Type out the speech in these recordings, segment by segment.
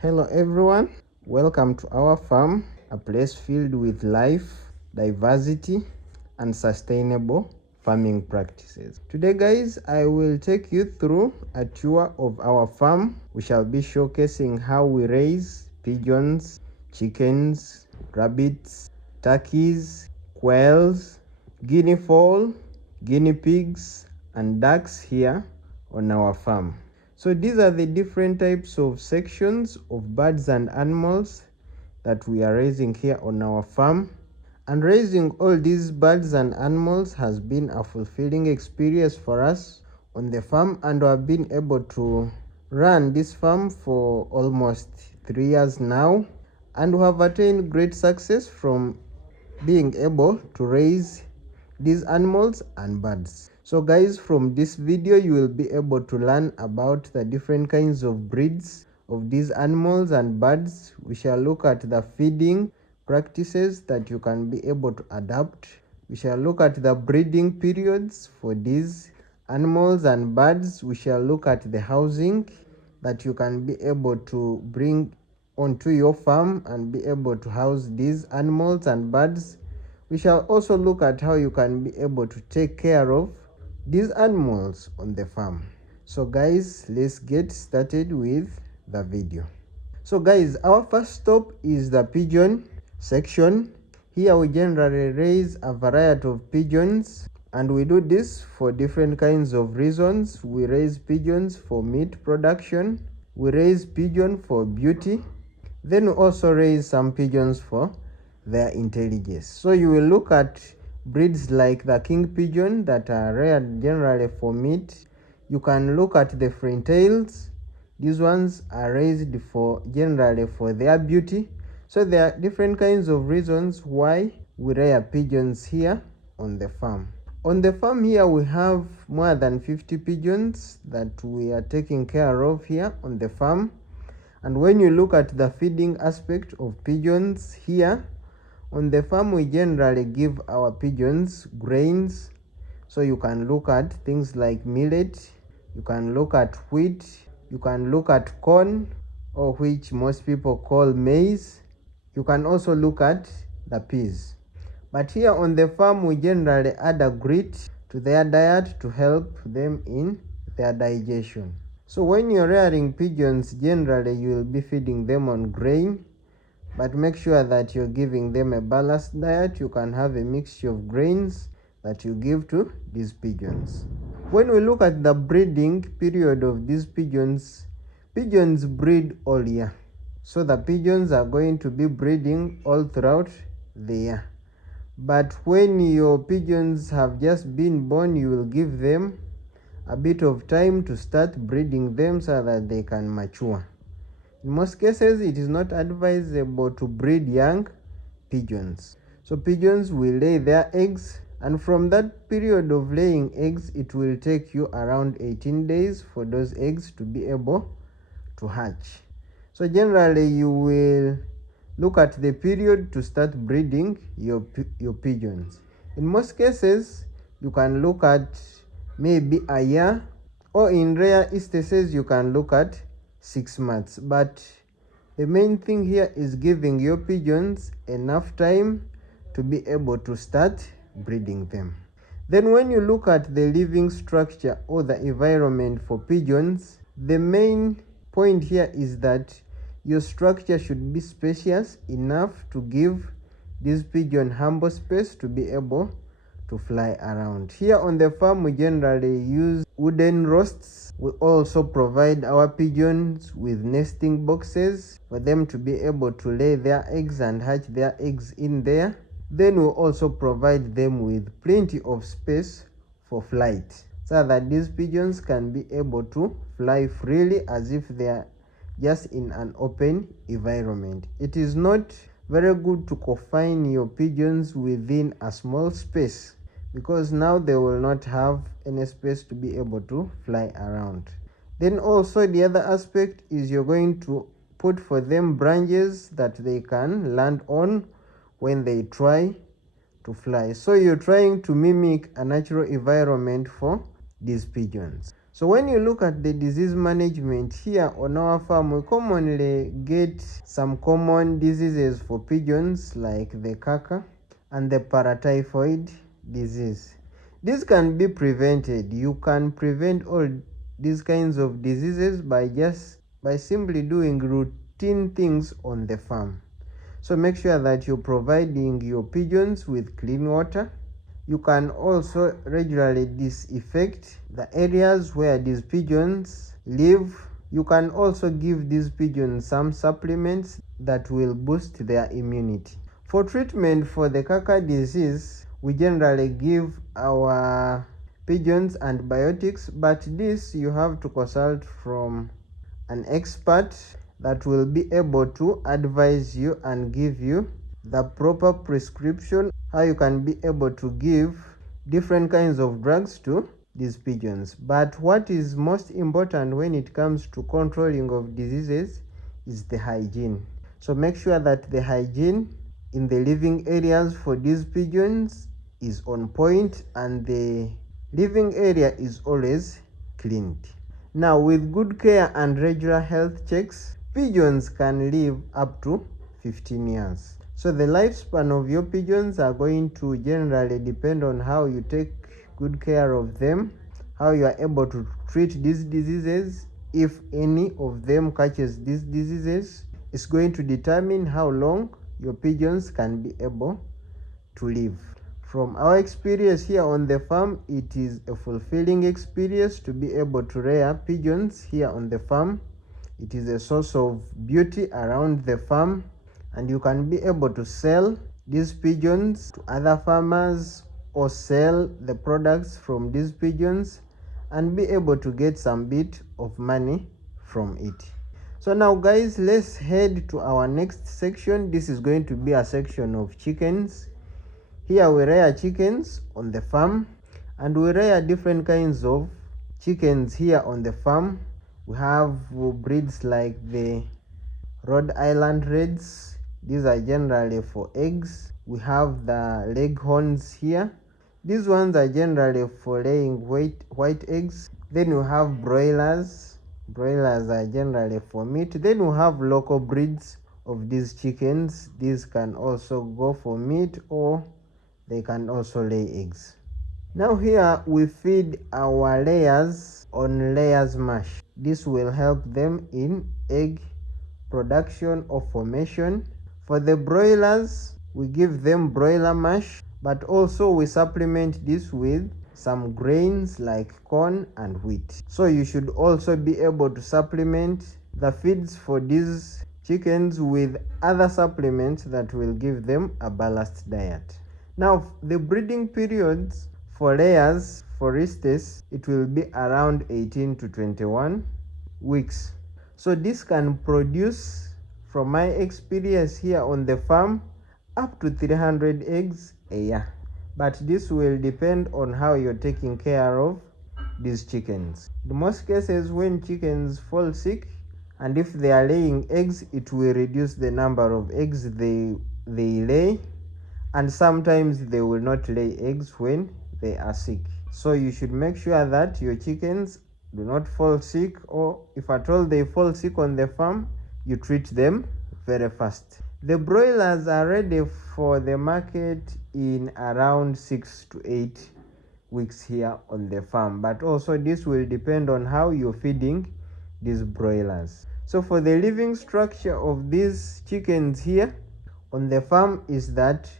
Hello everyone, welcome to our farm, a place filled with life, diversity and sustainable farming practices. Today guys, I will take you through a tour of our farm. We shall be showcasing how we raise pigeons, chickens, rabbits, turkeys, quails, guinea fowl, guinea pigs and ducks here on our farm. So these are the different types of sections of birds and animals that we are raising here on our farm. And raising all these birds and animals has been a fulfilling experience for us on the farm, and we have been able to run this farm for almost 3 years now, and we have attained great success from being able to raise these animals and birds. So guys, from this video you will be able to learn about the different kinds of breeds of these animals and birds. We shall look at the feeding practices that you can be able to adapt. We shall look at the breeding periods for these animals and birds. We shall look at the housing that you can be able to bring onto your farm and be able to house these animals and birds. We shall also look at how you can be able to take care of these animals on the farm. So guys, let's get started with the video. So guys, our first stop is the pigeon section. Here we generally raise a variety of pigeons, and we do this for different kinds of reasons. We raise pigeons for meat production, we raise pigeon for beauty, then we also raise some pigeons for their intelligence. So you will look at breeds like the king pigeon that are rare generally for meat. You can look at the front-tails. These ones are raised for generally for their beauty. So there are different kinds of reasons why we rear pigeons here on the farm. On the farm here we have more than 50 pigeons that we are taking care of here on the farm. And when you look at the feeding aspect of pigeons here on the farm, we generally give our pigeons grains. So you can look at things like millet, you can look at wheat, you can look at corn, or which most people call maize. You can also look at the peas. But here on the farm we generally add a grit to their diet to help them in their digestion. So when you're rearing pigeons, generally you will be feeding them on grain, but make sure that you're giving them a balanced diet. You can have a mixture of grains that you give to these pigeons. When we look at the breeding period of these pigeons, pigeons breed all year. So the pigeons are going to be breeding all throughout the year. But when your pigeons have just been born, you will give them a bit of time to start breeding them so that they can mature. In most cases, it is not advisable to breed young pigeons. So pigeons will lay their eggs, and from that period of laying eggs, it will take you around 18 days for those eggs to be able to hatch. So generally, you will look at the period to start breeding your pigeons. In most cases, you can look at maybe a year, or in rare instances, you can look at 6 months. But the main thing here is giving your pigeons enough time to be able to start breeding them. Then when you look at the living structure or the environment for pigeons, the main point here is that your structure should be spacious enough to give this pigeon humble space to be able to fly around. Here on the farm we generally use wooden roasts. We also provide our pigeons with nesting boxes for them to be able to lay their eggs and hatch their eggs in there. Then we also provide them with plenty of space for flight so that these pigeons can be able to fly freely as if they are just in an open environment. It is not very good to confine your pigeons within a small space, because now they will not have any space to be able to fly around. Then also the other aspect is you're going to put for them branches that they can land on when they try to fly. So you're trying to mimic a natural environment for these pigeons. So when you look at the disease management here on our farm, we commonly get some common diseases for pigeons like the caca and the paratyphoid disease. This can be prevented. You can prevent all these kinds of diseases by simply doing routine things on the farm. So make sure that you're providing your pigeons with clean water. You can also regularly disinfect the areas where these pigeons live. You can also give these pigeons some supplements that will boost their immunity. For treatment for the caca disease, we generally give our pigeons antibiotics, but this you have to consult from an expert that will be able to advise you and give you the proper prescription, how you can be able to give different kinds of drugs to these pigeons. But what is most important when it comes to controlling of diseases is the hygiene. So make sure that the hygiene in the living areas for these pigeons is on point and the living area is always cleaned. Now, with good care and regular health checks, pigeons can live up to 15 years. So the lifespan of your pigeons are going to generally depend on how you take good care of them, how you are able to treat these diseases. If any of them catches these diseases, it's going to determine how long your pigeons can be able to live. From our experience here on the farm, it is a fulfilling experience to be able to rear pigeons here on the farm. It is a source of beauty around the farm, and you can be able to sell these pigeons to other farmers or sell the products from these pigeons and be able to get some bit of money from it. So now guys, let's head to our next section. This is going to be a section of chickens. Here we rear chickens on the farm, and we rear different kinds of chickens here on the farm. We have breeds like the Rhode Island Reds. These are generally for eggs. We have the Leghorns here. These ones are generally for laying white eggs. Then we have broilers. Broilers are generally for meat. Then we have local breeds of these chickens. These can also go for meat or they can also lay eggs. Now here we feed our layers on layers mash. This will help them in egg production or formation. For the broilers, we give them broiler mash, but also we supplement this with some grains like corn and wheat. So you should also be able to supplement the feeds for these chickens with other supplements that will give them a balanced diet. Now the breeding periods for layers, for instance, it will be around 18 to 21 weeks. So this can produce, from my experience here on the farm, up to 300 eggs a year. But this will depend on how you're taking care of these chickens. In most cases, when chickens fall sick and if they are laying eggs, it will reduce the number of eggs they lay, and sometimes they will not lay eggs when they are sick. So you should make sure that your chickens do not fall sick, or if at all they fall sick on the farm, you treat them very fast. The broilers are ready for the market in around 6 to 8 weeks here on the farm, but also this will depend on how you're feeding these broilers. So for the living structure of these chickens here on the farm is that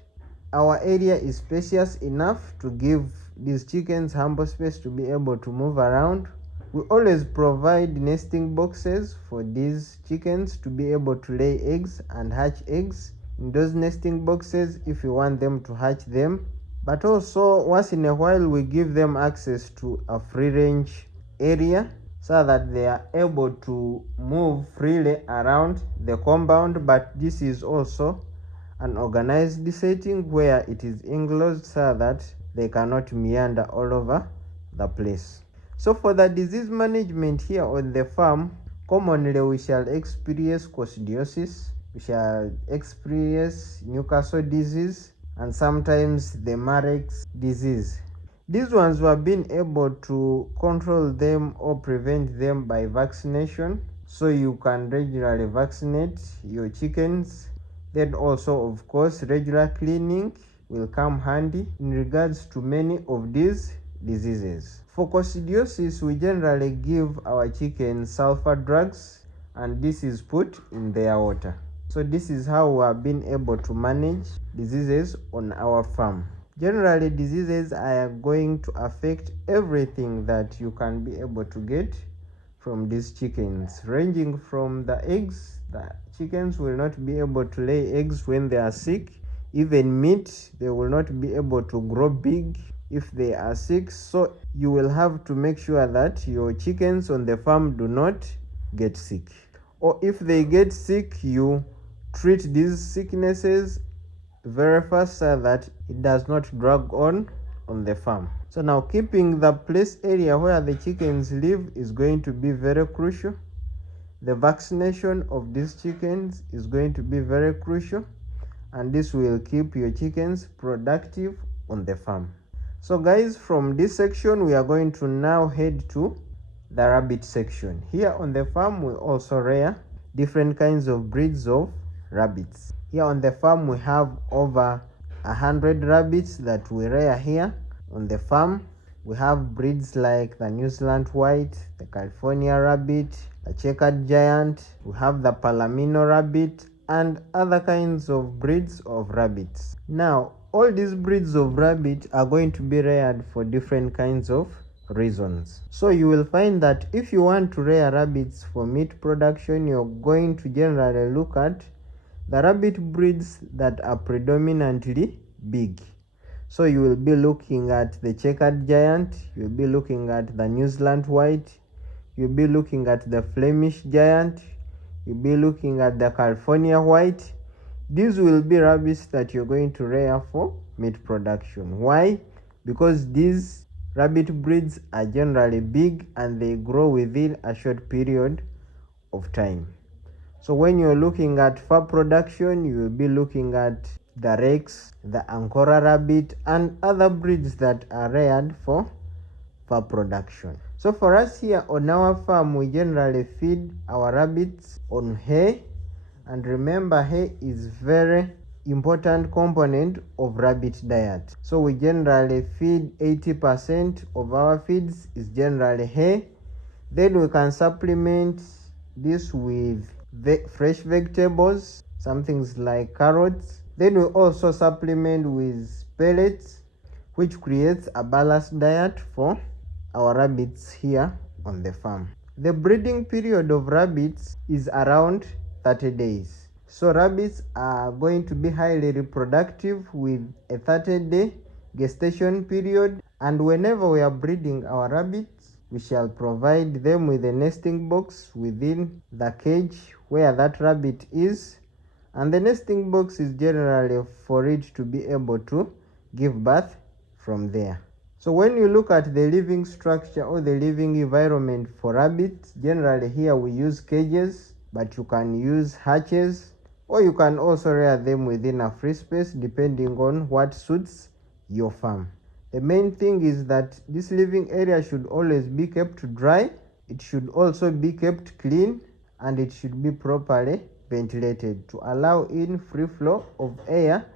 our area is spacious enough to give these chickens ample space to be able to move around. We always provide nesting boxes for these chickens to be able to lay eggs and hatch eggs in those nesting boxes if you want them to hatch them. But also once in a while we give them access to a free range area so that they are able to move freely around the compound, but this is also an organized setting where it is enclosed so that they cannot meander all over the place. So for the disease management here on the farm, commonly we shall experience coccidiosis, we shall experience Newcastle disease, and sometimes the Marek's disease. These ones were being able to control them or prevent them by vaccination, so you can regularly vaccinate your chickens. Then also, of course, regular cleaning will come handy in regards to many of these diseases. For coccidiosis, we generally give our chickens sulfur drugs, and this is put in their water. So this is how we have been able to manage diseases on our farm. Generally, diseases are going to affect everything that you can be able to get from these chickens, ranging from the eggs. The chickens will not be able to lay eggs when they are sick. Even meat, they will not be able to grow big if they are sick. So you will have to make sure that your chickens on the farm do not get sick, or if they get sick, you treat these sicknesses very fast so that it does not drag on the farm. So now, keeping the place area where the chickens live is going to be very crucial. The vaccination of these chickens is going to be very crucial, and this will keep your chickens productive on the farm. So guys, from this section we are going to now head to the rabbit section. Here on the farm we also rear different kinds of breeds of rabbits. Here on the farm we have over 100 rabbits that we rear here on the farm. We have breeds like the New Zealand white, the California rabbit, the checkered giant, we have the Palomino rabbit, and other kinds of breeds of rabbits. Now, all these breeds of rabbit are going to be reared for different kinds of reasons. So you will find that if you want to rear rabbits for meat production, you're going to generally look at the rabbit breeds that are predominantly big. So you will be looking at the checkered giant, you'll be looking at the New Zealand white, you'll be looking at the Flemish giant, you'll be looking at the California white. These will be rabbits that you're going to rear for meat production. Why? Because these rabbit breeds are generally big and they grow within a short period of time. So when you're looking at fur production, you will be looking at the Rex, the Angora rabbit, and other breeds that are reared for fur production. So for us here on our farm, we generally feed our rabbits on hay. And remember, hay is very important component of rabbit diet. So we generally feed 80% of our feeds is generally hay. Then we can supplement this with fresh vegetables, some things like carrots. Then we also supplement with pellets, which creates a balanced diet for our rabbits here on the farm. The breeding period of rabbits is around 30 days. So rabbits are going to be highly reproductive with a 30-day gestation period, and whenever we are breeding our rabbits, we shall provide them with a nesting box within the cage where that rabbit is, and the nesting box is generally for it to be able to give birth from there. So when you look at the living structure or the living environment for rabbits, generally here we use cages, but you can use hatches, or you can also rear them within a free space depending on what suits your farm. The main thing is that this living area should always be kept dry, it should also be kept clean, and it should be properly ventilated to allow in free flow of air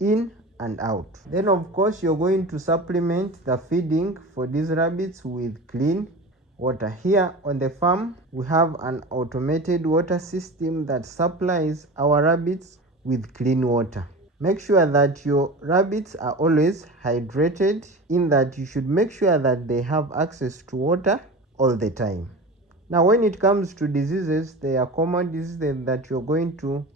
in and out. Then of course you're going to supplement the feeding for these rabbits with clean water. Here on the farm we have an automated water system that supplies our rabbits with clean water. Make sure that your rabbits are always hydrated, in that you should make sure that they have access to water all the time. Now when it comes to diseases, there are common diseases that you're going to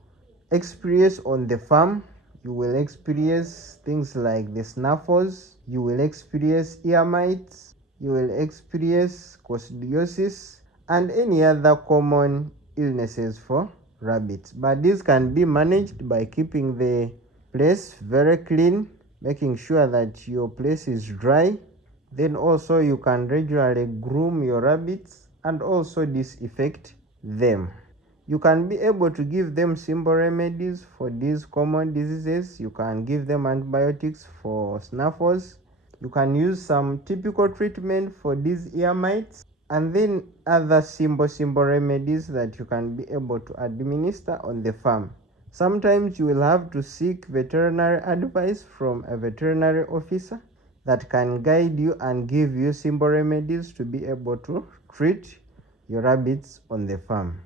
experience on the farm. You will experience things like the snuffles, you will experience ear mites, you will experience coccidiosis, and any other common illnesses for rabbits. But these can be managed by keeping the place very clean, making sure that your place is dry. Then also you can regularly groom your rabbits and also disinfect them. You can be able to give them simple remedies for these common diseases. You can give them antibiotics for snuffles, You can use some typical treatment for these ear mites, and then other simple remedies that you can be able to administer on the farm. Sometimes you will have to seek veterinary advice from a veterinary officer that can guide you and give you simple remedies to be able to treat your rabbits on the farm.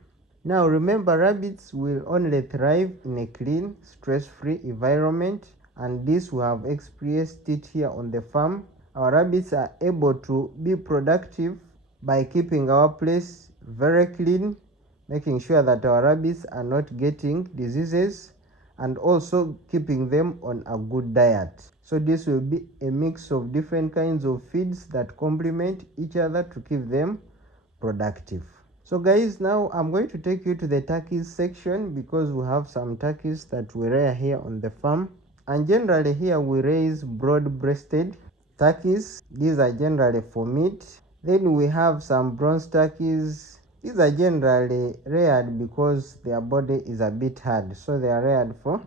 Now remember, rabbits will only thrive in a clean, stress-free environment, and this we have experienced it here on the farm. Our rabbits are able to be productive by keeping our place very clean, making sure that our rabbits are not getting diseases, and also keeping them on a good diet. So this will be a mix of different kinds of feeds that complement each other to keep them productive. So guys, now I'm going to take you to the turkeys section, because we have some turkeys that we rear here on the farm. And generally here we raise broad-breasted turkeys. These are generally for meat. Then we have some bronze turkeys. These are generally reared because their body is a bit hard, so they are reared for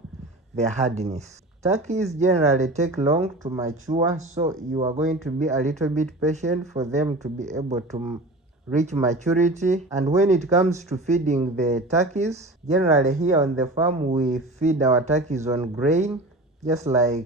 their hardness. Turkeys generally take long to mature, so you are going to be a little bit patient for them to be able to reach maturity. And when it comes to feeding the turkeys, generally here on the farm we feed our turkeys on grain, just like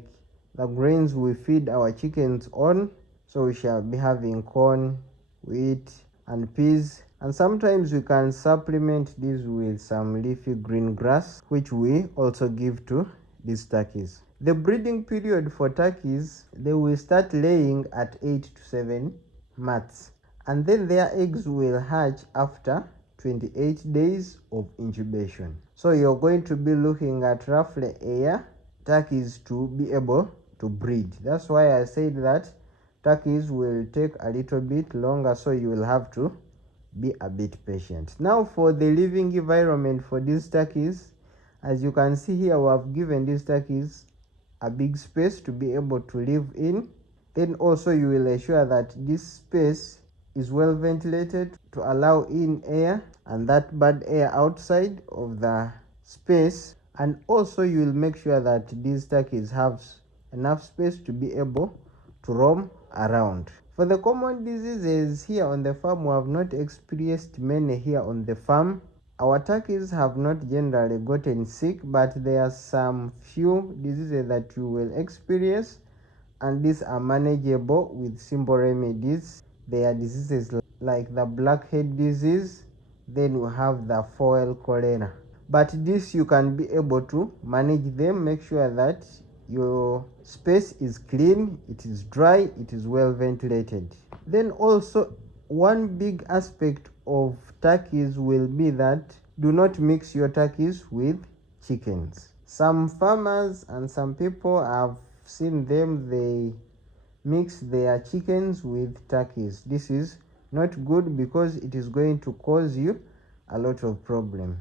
the grains we feed our chickens on. So we shall be having corn, wheat, and peas, and sometimes we can supplement this with some leafy green grass, which we also give to these turkeys. The breeding period for turkeys, they will start laying at 8 to 7 months, and then their eggs will hatch after 28 days of incubation. So you're going to be looking at roughly a year turkeys to be able to breed. That's why I said that turkeys will take a little bit longer, so you will have to be a bit patient. Now for the living environment for these turkeys, as you can see here, we have given these turkeys a big space to be able to live in. Then also you will ensure that this space is well ventilated to allow in air and that bad air outside of the space. And also you will make sure that these turkeys have enough space to be able to roam around. For the common diseases here on the farm, we have not experienced many here on the farm. Our turkeys have not generally gotten sick, but there are some few diseases that you will experience, and these are manageable with simple remedies. They are diseases like the blackhead disease, then we have the fowl cholera. But this you can be able to manage them. Make sure that your space is clean, it is dry, it is well ventilated. Then also one big aspect of turkeys will be that do not mix your turkeys with chickens. Some farmers and some people, have seen them, they mix their chickens with turkeys. This is not good because it is going to cause you a lot of problems.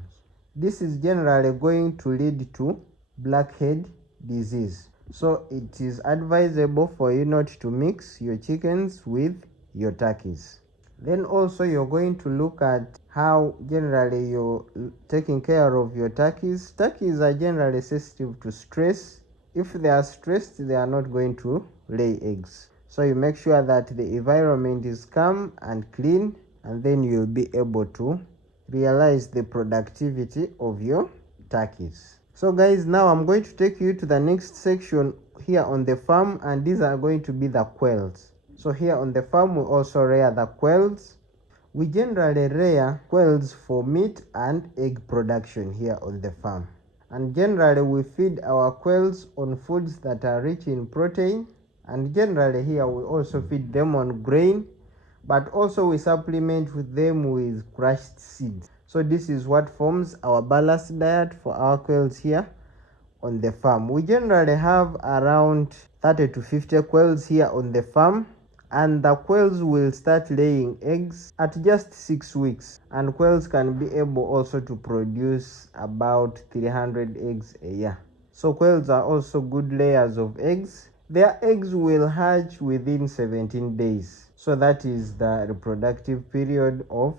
This is generally going to lead to blackhead disease. So it is advisable for you not to mix your chickens with your turkeys. Then also you're going to look at how generally you're taking care of your turkeys. Turkeys are generally sensitive to stress. If they are stressed, they are not going to lay eggs. So you make sure that the environment is calm and clean, and then you'll be able to realize the productivity of your turkeys. So guys, now I'm going to take you to the next section here on the farm, and these are going to be the quails. So here on the farm we also rear the quails. We generally rear quails for meat and egg production here on the farm, and generally we feed our quails on foods that are rich in protein, and generally here we also feed them on grain, but also we supplement with them with crushed seeds. So this is what forms our balanced diet for our quails here on the farm. We generally have around 30 to 50 quails here on the farm, and the quails will start laying eggs at just 6 weeks, and quails can be able also to produce about 300 eggs a year. So quails are also good layers of eggs. Their eggs will hatch within 17 days. So that is the reproductive period of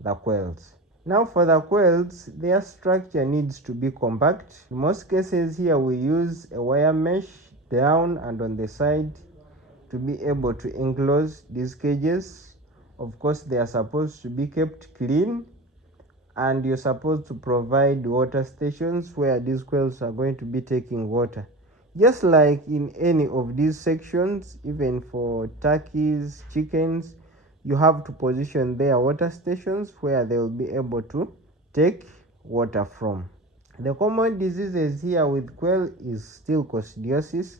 the quails. Now for the quails, their structure needs to be compact. In most cases here we use a wire mesh down and on the side to be able to enclose these cages. Of course, they are supposed to be kept clean, and you're supposed to provide water stations where these quails are going to be taking water. Just like in any of these sections, even for turkeys, chickens, you have to position their water stations where they will be able to take water from. The common diseases here with quail is still coccidiosis,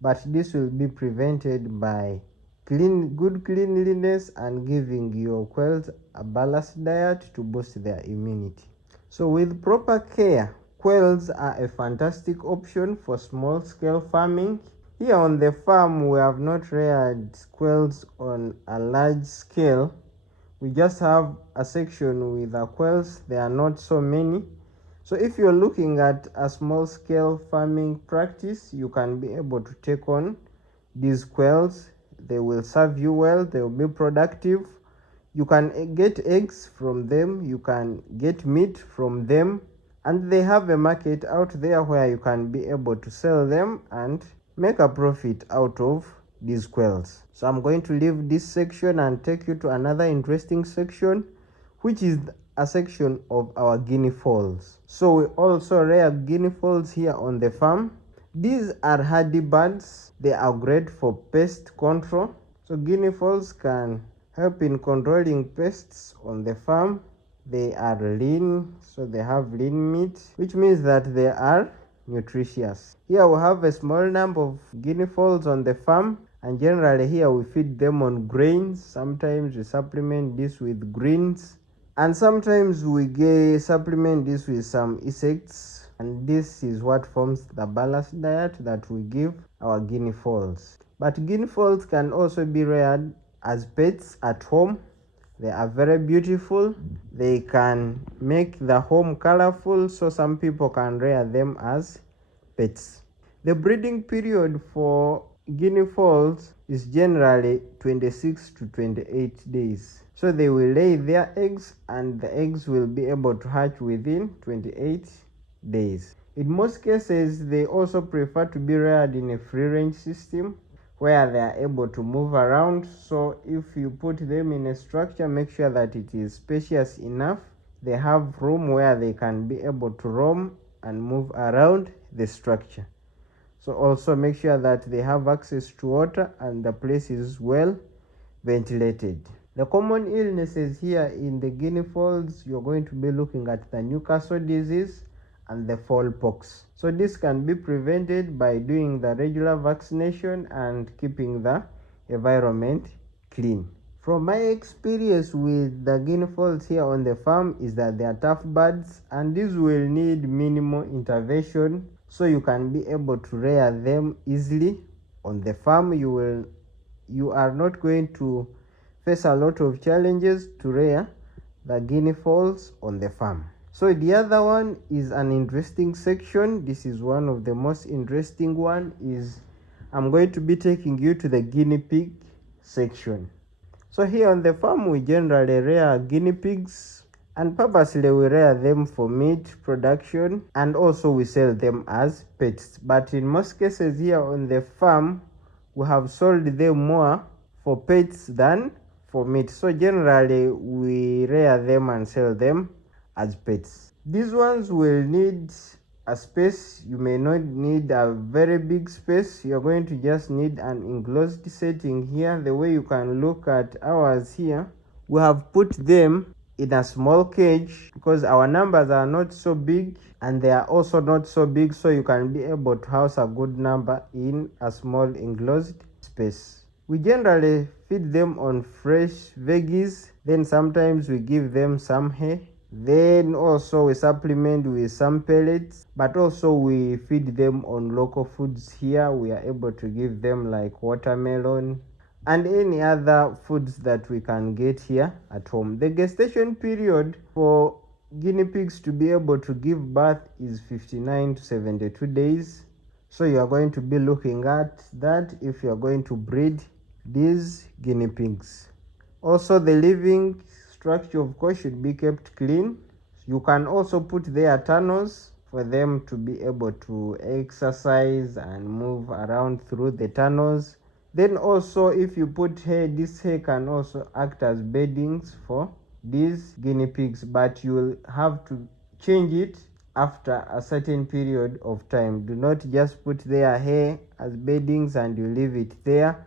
but this will be prevented by good cleanliness and giving your quails a balanced diet to boost their immunity. So with proper care, quails are a fantastic option for small scale farming. Here on the farm, we have not reared quails on a large scale. We just have a section with the quails. There are not so many. So if you're looking at a small scale farming practice, you can be able to take on these quails. They will serve you well, they will be productive. You can get eggs from them, you can get meat from them, and they have a market out there where you can be able to sell them and make a profit out of these quails. So I'm going to leave this section and take you to another interesting section, which is a section of our guinea fowls. So we also rear guinea fowls here on the farm. These are hardy birds. They are great for pest control. So guinea fowls can help in controlling pests on the farm. They are lean, so they have lean meat, which means that they are nutritious. Here we have a small number of guinea fowls on the farm, and generally here we feed them on grains. Sometimes we supplement this with greens, and sometimes we supplement this with some insects, and this is what forms the balanced diet that we give our guinea fowls. But guinea fowls can also be reared as pets at home. They are very beautiful. They can make the home colorful, so some people can rear them as pets. The breeding period for guinea fowls is generally 26 to 28 days. So they will lay their eggs, and the eggs will be able to hatch within 28 days. In most cases, they also prefer to be reared in a free range system where they are able to move around. So if you put them in a structure, make sure that it is spacious enough. They have room where they can be able to roam and move around the structure. So also make sure that they have access to water and the place is well ventilated. The common illnesses here in the guinea fowls, you're going to be looking at the Newcastle disease and the fowl pox. So this can be prevented by doing the regular vaccination and keeping the environment clean. From my experience with the guinea fowls here on the farm is that they are tough birds, and these will need minimal intervention, so you can be able to rear them easily on the farm. You are not going to face a lot of challenges to rear the guinea fowls on the farm. So the other one is an interesting section. This is one of the most interesting one. I'm going to be taking you to the guinea pig section. So here on the farm, we generally rear guinea pigs, and purposely we rear them for meat production, and also we sell them as pets. But in most cases here on the farm, we have sold them more for pets than for meat. So generally we rear them and sell them as pets. These ones will need a space. You may not need a very big space. You're going to just need an enclosed setting here. The way you can look at ours here, we have put them in a small cage because our numbers are not so big and they are also not so big, so you can be able to house a good number in a small enclosed space. We generally feed them on fresh veggies, then sometimes we give them some hay. Then also we supplement with some pellets, but also we feed them on local foods here. We are able to give them like watermelon and any other foods that we can get here at home. The gestation period for guinea pigs to be able to give birth is 59 to 72 days. So you are going to be looking at that if you are going to breed these guinea pigs. Also, the living structure of course should be kept clean. You can also put their tunnels for them to be able to exercise and move around through the tunnels. Then also if you put hay, this hay can also act as beddings for these guinea pigs, but you will have to change it after a certain period of time. Do not just put their hay as beddings and you leave it there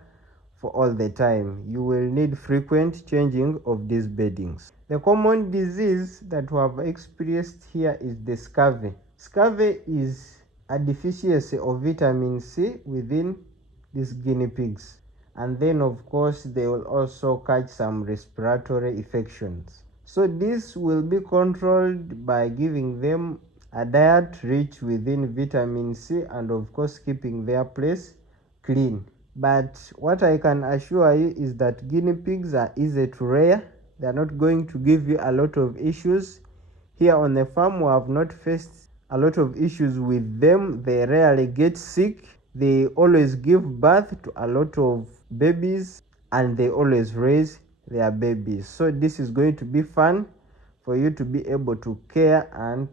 for all the time. You will need frequent changing of these beddings. The common disease that we have experienced here is the scurvy. Scurvy is a deficiency of vitamin C within these guinea pigs, and then of course they will also catch some respiratory infections. So this will be controlled by giving them a diet rich within vitamin C and of course keeping their place clean. But what I can assure you is that guinea pigs are easy to rear. They are not going to give you a lot of issues. Here on the farm we have not faced a lot of issues with them. They rarely get sick. They always give birth to a lot of babies and they always raise their babies. So this is going to be fun for you to be able to care and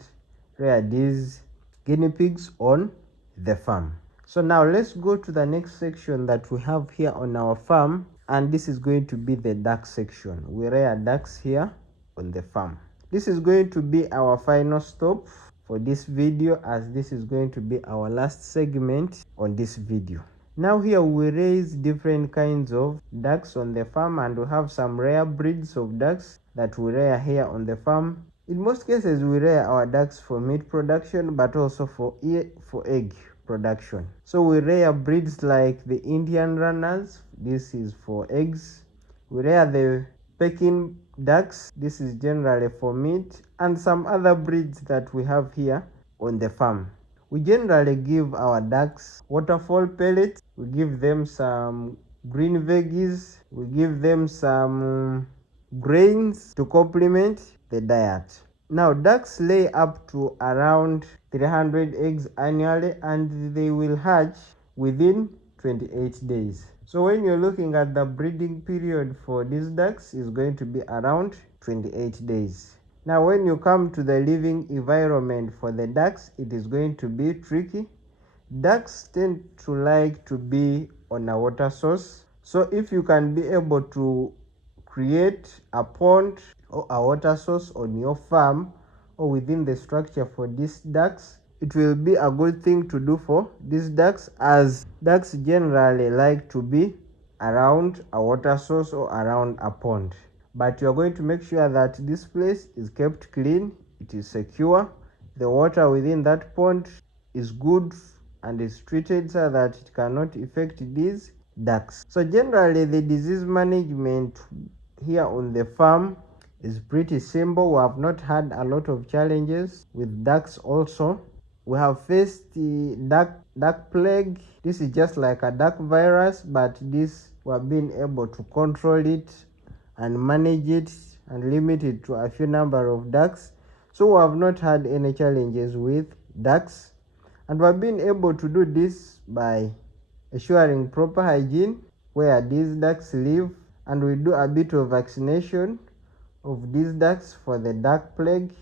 rear these guinea pigs on the farm. So now let's go to the next section that we have here on our farm, and this is going to be the duck section. We rear ducks here on the farm. This is going to be our final stop for this video, as this is going to be our last segment on this video. Now here we raise different kinds of ducks on the farm, and we have some rare breeds of ducks that we rear here on the farm. In most cases we rear our ducks for meat production, but also for egg production. So we rear breeds like the Indian runners. This is for eggs. We rear the Peking ducks. This is generally for meat, and some other breeds that we have here on the farm. We generally give our ducks waterfall pellets. We give them some green veggies. We give them some grains to complement the diet. Now ducks lay up to around 300 eggs annually, and they will hatch within 28 days. So when you're looking at the breeding period for these ducks, is going to be around 28 days. Now when you come to the living environment for the ducks, it is going to be tricky. Ducks tend to like to be on a water source. So if you can be able to create a pond or a water source on your farm or within the structure for these ducks, it will be a good thing to do for these ducks, as ducks generally like to be around a water source or around a pond. But you are going to make sure that this place is kept clean, it is secure, the water within that pond is good and is treated so that it cannot affect these ducks. So generally the disease management here on the farm is pretty simple. We have not had a lot of challenges with ducks. Also we have faced the duck plague. This is just like a duck virus, but this we have been able to control it and manage it and limit it to a few number of ducks. So we have not had any challenges with ducks, and we have been able to do this by assuring proper hygiene where these ducks live, and we do a bit of vaccination of these ducks for the duck plague,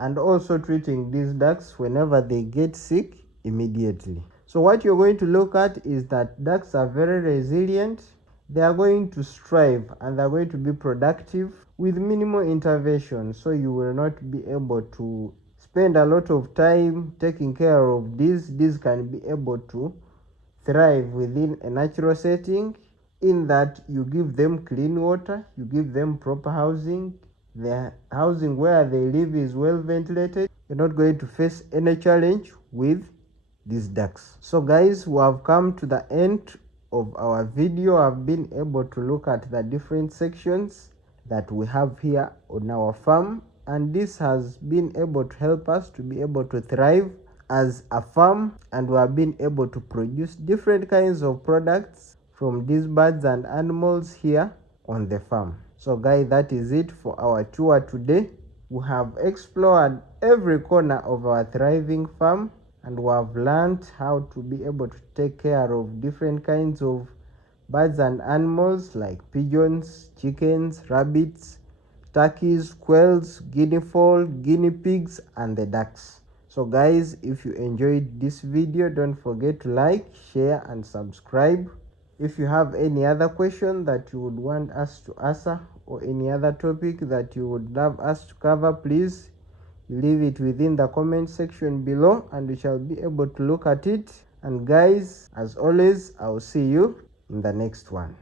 and also treating these ducks whenever they get sick immediately. So what you're going to look at is that ducks are very resilient. They are going to strive and they are going to be productive with minimal intervention. So you will not be able to spend a lot of time taking care of these. These can be able to thrive within a natural setting, in that you give them clean water, you give them proper housing. The housing where they live is well ventilated. You're not going to face any challenge with these ducks. So guys, we have come to the end of our video. I've been able to look at the different sections that we have here on our farm, and this has been able to help us to be able to thrive as a farm, and we have been able to produce different kinds of products from these birds and animals here on the farm. So guys, that is it for our tour today. We have explored every corner of our thriving farm, and we have learned how to be able to take care of different kinds of birds and animals like pigeons, chickens, rabbits, turkeys, quails, guinea fowl, guinea pigs, and the ducks. So guys, if you enjoyed this video, don't forget to like, share, and subscribe. If you have any other question that you would want us to answer, or any other topic that you would love us to cover, please leave it within the comment section below and we shall be able to look at it. And guys, as always, I will see you in the next one.